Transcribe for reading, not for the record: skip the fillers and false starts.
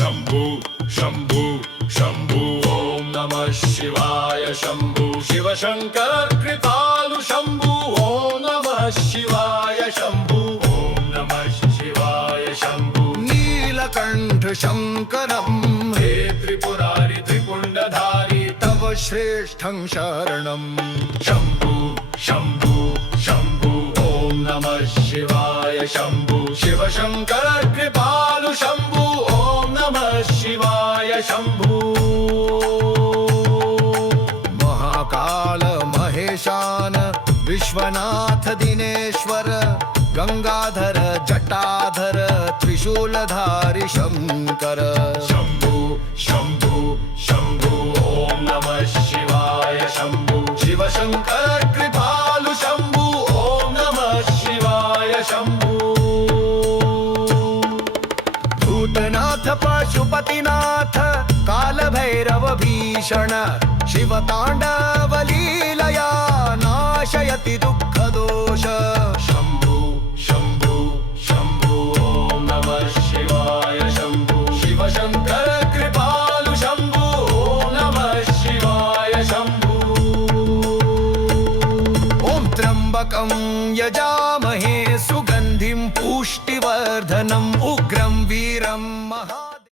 शंभु शंभु शंभु ओम नमः शिवाय शंभु शिवशंकर कृपालु शंभु ओम नमः शिवाय शंभु ओम नमः शिवाय शंभु नीलकंठ शंकरम हे त्रिपुरारि त्रिपुंडधारी तव श्रेष्ठं शरणं शंभु शंभु शंभु ओम नमः शिवाय शंभु शिवशंकर कृपालु शंभु ओम नमः शिवाय शंभु महाकाल महेशान विश्वनाथ दिनेश्वर गंगाधर जटाधर त्रिशूलधारी शंकर शंभु शंभु शंभु ओम नमः शिवाय शंभु शिवशंकर कृपालु शंभु ओम नमः शिवाय शंभु भूतनाथ पशुपतिनाथ कालभैरव भीषण शिवतांडव लीलया नाशयति दुःखदोष शंभु शंभु शंभु ओम नमः शिवाय शंभु शिवशंकर कृपालु शंभु ओम नमः शिवाय शंभु ॐ त्र्यंबकं यजामहे सुगंधिं पुष्टिवर्धनम् उग्रं वीरं महा